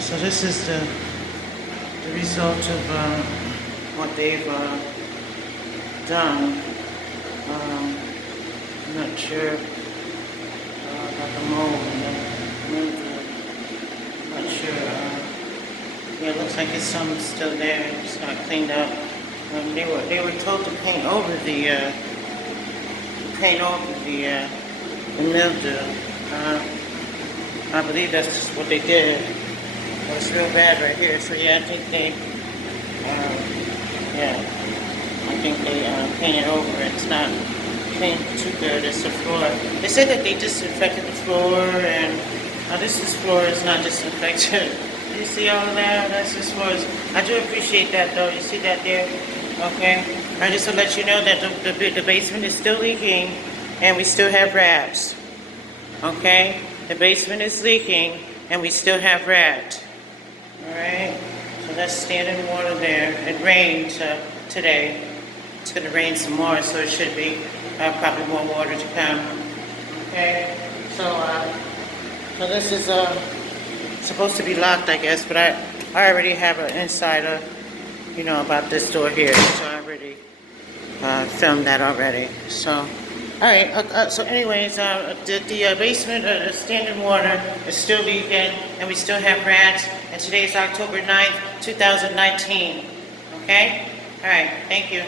So this is the result of what they've done. I'm not sure about the mold and the mildew. I'm not sure. Yeah, it looks like it's some still there. It's not cleaned up. They were told to paint over the mildew. I believe that's what they did. Oh, it's real bad right here. So yeah, I think they painted over it. It's not clean too good. It's the floor. They said that they disinfected the floor, and this floor is not disinfected. You see all of that? That's this floor. I do appreciate that though. You see that there? Okay. Alright, just to let you know that the basement is still leaking, and we still have rats. Okay? The basement is leaking, and we still have rats. Alright? So that's standing water there. It rained today. It's going to rain some more, so it should be probably more water to come. Okay? So this is supposed to be locked, I guess, but I already have an insider, about this door here. So I already filmed that already. So, alright, so anyways, the basement, standing water is still leaking, and we still have rats, and today is October 9th, 2019. Okay? Alright, thank you.